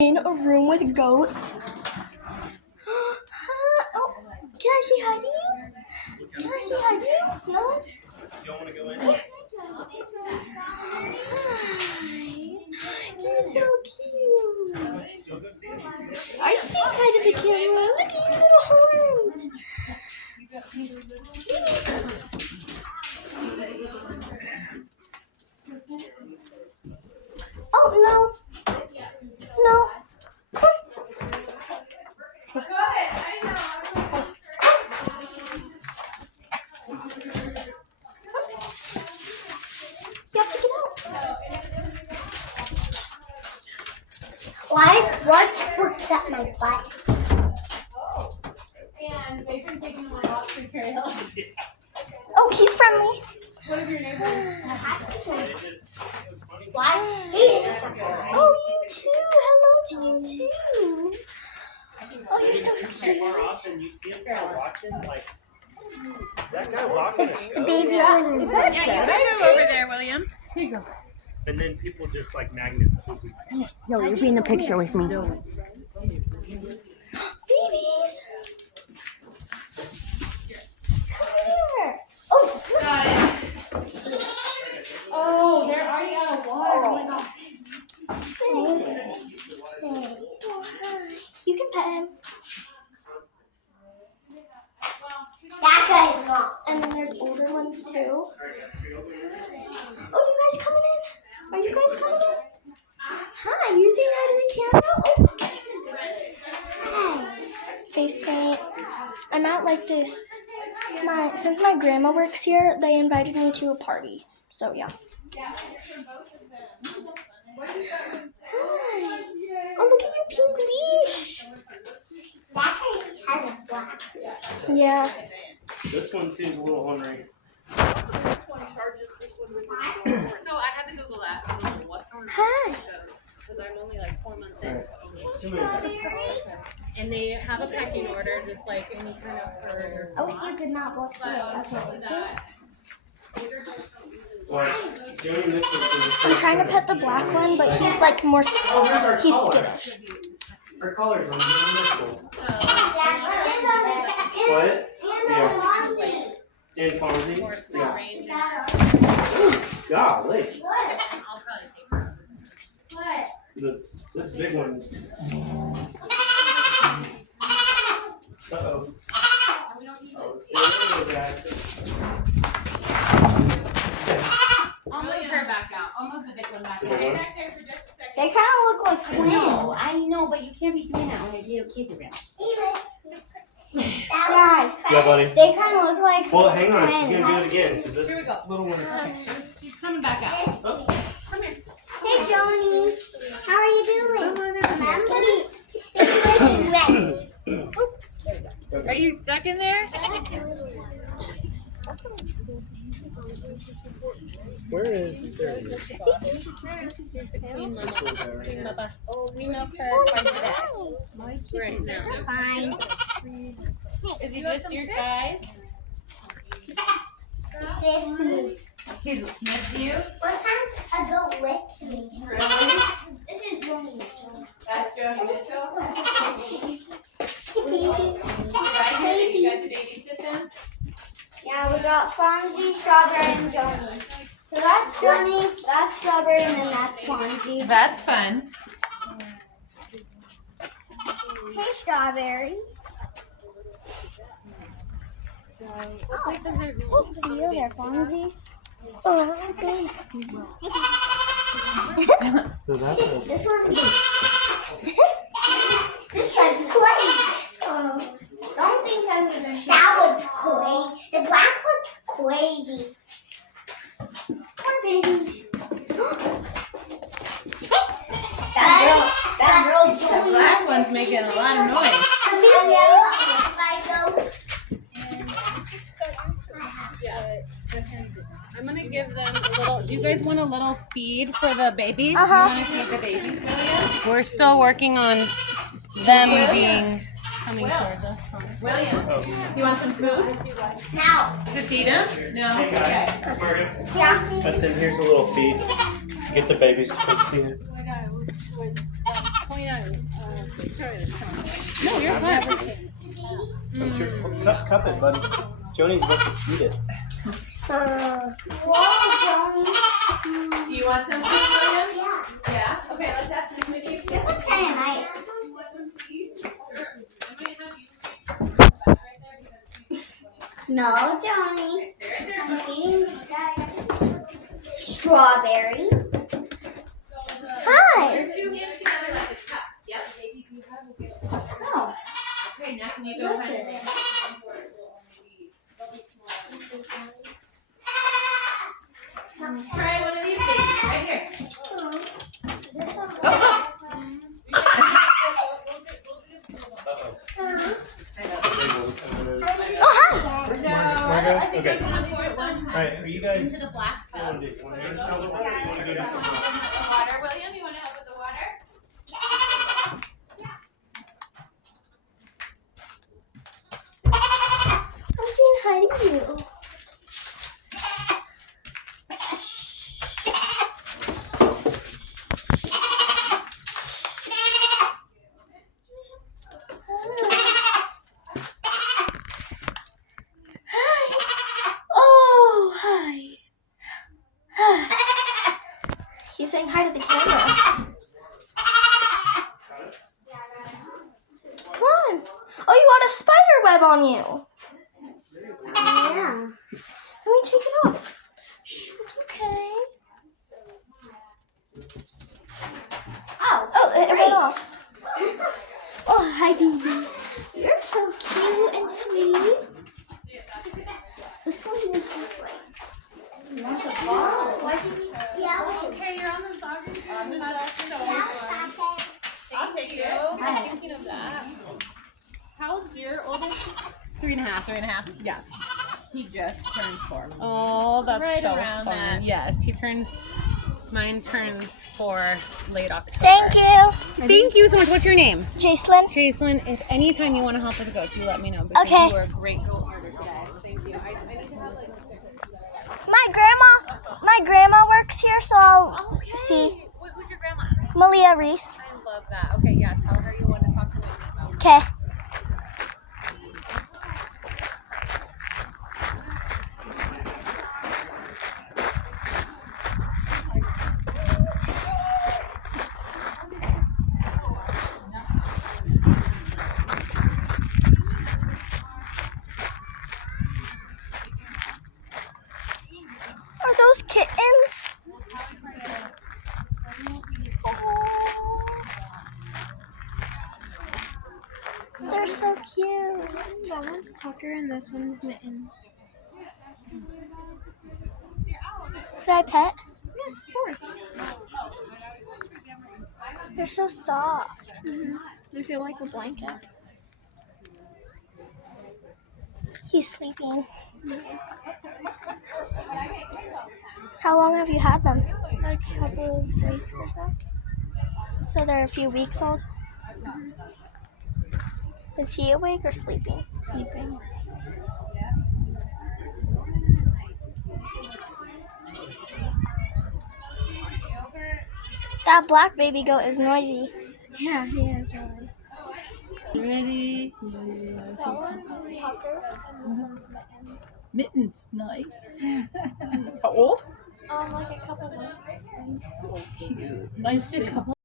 In a room with goats. Oh, can I say hi to you? Can I say hi to you? No? You don't want to go in? Hi. You're so cute. Are you saying hi to the camera? Look at your little horns. Oh, no. No. Come. You have to get out. What looks at my butt? And they've been taking them a lot for trails. Oh, he's friendly. What is your neighbor? Why? Oh, you too. Hello to you too. Oh, you're so cute. More often you see a guy walking, like, is that guy walking a The goat? baby one. Yeah, you can go over there, William. Here you go. And then people just like magnets. Yo, you're being a picture with me. Babies. Come here. Oh, Got it. Oh, they're already out of water. Oh my God. oh, hi. You can pet him. That guy's not. And then there's older ones too. Oh, you guys coming in? Are you guys coming in? Hi, you saying hi to the camera? Oh. Hi. Face paint. I'm at like this. Since my grandma works here, they invited me to a party. So yeah. Hi. Oh, look at your pink leash. That guy has a black. Yeah. This one seems a little ornery. So I had to Google that. I don't know what Hi. because I'm only like 4 months in. Too many. And they have a packing order, just like any kind of bird. I wish you could not look But it. on top of that, What? Doing this I'm trying to pet the black one, but he's like more. He's skittish. Our collar's on. What? Yeah. And Fonzie? or free Yeah. range. Golly. What? I'll probably take her. What? This big one's. Uh-oh. I'll move her back out. I'll move the big one back out. Stay back there for just a second. They kind of look like twins. No, I know, but you can't be doing that when there's little kids around. Guys, Yeah, buddy. they kind of look like Well, hang on. She's twins. going to do it again. Because this Here we go. little one. She's coming back out. Oh. Come here. Hey, Joni. How are you doing? Are you stuck in there? Where is there? it is. Queen Mama. Queen Mama. We milk her twice a day. Right now. Fine. Is he just your size? He's sniffed you? One time a goat licked me. Really? This is Joni Mitchell. That's Joni Mitchell? Baby. You got the babysit them? Yeah, we got Fonzie, Strawberry, and Joni. So that's Joni, that's Strawberry, and then that's Fonzie. That's fun. Hey, Strawberry. Oh, See you there, Fonzie. Oh, okay. So that's a. This one. This one's crazy. Don't think I'm gonna. That one's crazy. The black one's crazy. Poor babies. that girl. The black one's making a lot of noise. I'm gonna give them a little. Do you guys want a little feed for the babies? You want to feed the babies, William? We're still working on them coming towards us. William, you want some food Now. to feed them? No. Hey guys, Mario. Yeah. That's in. Here's a little feed. Get the babies to come see it. Oh my God, point yeah. Sorry. No, you're fine. Cup it, buddy. Joni's about to eat it. Do you want some food, William? Yeah. Yeah. Okay, let's ask Miss Mickey. This looks kind of nice. No, Johnny. I'm eating strawberry. Hi. Your two hands together like a cup. Yep. Oh, Okay, now can you go look ahead at and it. try one of these babies right here. Oh, hi. Margo? I think Okay. I can only do it one time. Alright, are you guys? Into the black You tub. wanna do one here? You wanna go do this one? Water, William, you want to help with the water? I'm saying hi to you. Hi. Oh, hi. He's saying hi to the camera. Come on. Oh, you got a spider web on you. Yeah. Let me take it off. Shh, it's okay. Oh, it went off. Oh, hi, babies. You're so cute and sweet. This one is just like. Yeah. Okay, you're on the dog. On the dog. I'll take you. I'm thinking of that. How old's your oldest? 3.5. Yeah. He just turned 4. Oh, that's right so around fun. That. Yes, mine turns 4 late October. Thank you. Thank you so much. What's your name? Jacelyn. Jacelyn, if anytime you want to help with the goats, you let me know. Because Okay. you are a great goat herder today. Thank you. I need to have like My grandma works here, so I'll see. Who's your grandma? Malia Reese. I love that. Okay, yeah, tell her you want to talk to me about. Okay. Are those kittens? Oh, they're so cute. That one's Tucker and this one's Mittens. Could I pet? Yes, of course. They're so soft. They feel like a blanket. He's sleeping. How long have you had them? Like a couple weeks or so. So they're a few weeks old? Is he awake or sleeping? Sleeping. That black baby goat is noisy. Yeah, he is really. Ready? That one's Tucker and this one's Mittens. Mittens, nice. How old? Like a couple months. Oh, cute. Nice to couple.